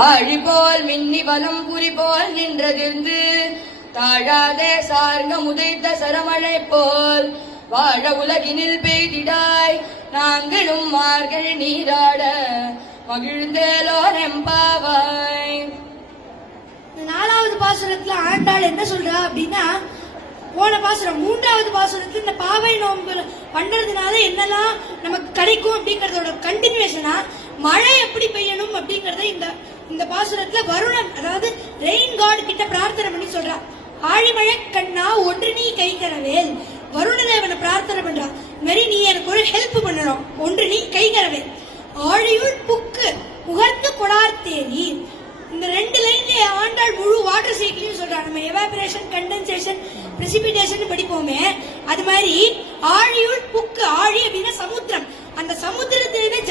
ஆழிபோல் மின்னி பலம் புரி போல் நின்றதிர்ந்து தாழாதே சார்ந்த முதைத்த சரமழை போல் வாழ உலகினில் பெய்திடாய் நாங்களும் மார்கள் நீராட மகிழ்ந்தேலோ நெம்பாவாய். நாலாவது பாசுரத்துல ஆண்டாள் என்ன சொல்றா அப்படின்னா, போன பாசுரம் மூன்றாவது பாசுரத்துல இந்த பாவை நோன்பு பண்றதுனால என்னெல்லாம் நமக்கு கிடைக்கும் அப்படிங்கறதோட கண்டினியூஷனா மழை எப்படி பெய்யணும் அப்படிங்கறத இந்த பாசுரத்துல வருணன், அதாவது ரெயின் காட் கிட்ட பிரார்த்தனை பண்ணி சொல்றா. ஆழிமழை கண்ணா ஒன்று நீ கைகரவேல், வருணதேவனை பிரார்த்தனை பண்றா. மாரி நீ எனக்கு ஒரு ஹெல்ப் பண்ணணும், ஒன்று நீ கைகரவேல். ஆழியுள் புக்கு உகர்ந்து கொடார்த்தேரி, இந்த ரெண்டு லைன்ல ஆண்டாள் முழு வாட்டர் சைக்கிளையும் சொல்றா. நம்ம எவாபரேஷன், கண்டென்சேஷன், பிரெசிபிடேஷன் படிப்போமே, அது மாதிரி ஆழியுள் புக்கு, ஆழி அப்படின்னா சமுத்திரம், அந்த சமுத்திரத்திலே